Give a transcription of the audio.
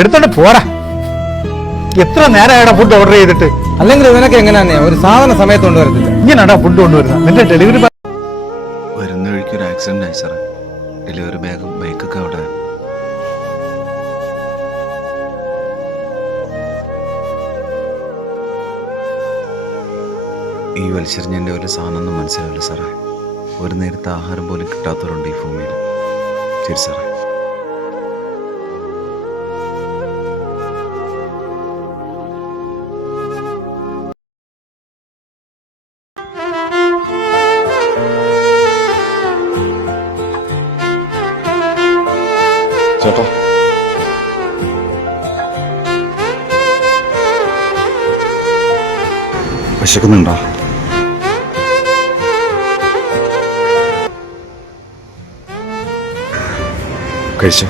എടുത്തോണ്ട് പോടാ. എത്ര നേരമായിടാ ഫുഡ് ഓർഡർ ചെയ്തിട്ട്? അല്ലെങ്കിൽ നിനക്ക് എങ്ങനെയാ ഒരു സാധന സമയത്ത് കൊണ്ടുവരത്തില്ല? ഇങ്ങനെയാടാ ഫുഡ് കൊണ്ടുവരുന്നത്? നിന്റെ ഡെലിവറി വരുന്ന വഴിക്ക് ഒരു ആക്സിഡന്റ് ആയി സാറേ. ഡെലിവറി ബാഗും ബൈക്കൊക്കെ അവിടെ. ഈ വലിച്ചെറിഞ്ഞതിൻ്റെ ഒരു സാധനമൊന്നും മനസ്സിലാവില്ല സാറേ. ഒരു നേരത്തെ ആഹാരം പോലും കിട്ടാത്തവരുണ്ട് ഈ ഭൂമിയിൽ. ശരി സാറേ. ചേട്ടാ, വിശക്കുന്നുണ്ടോ? കഴിച്ചോ.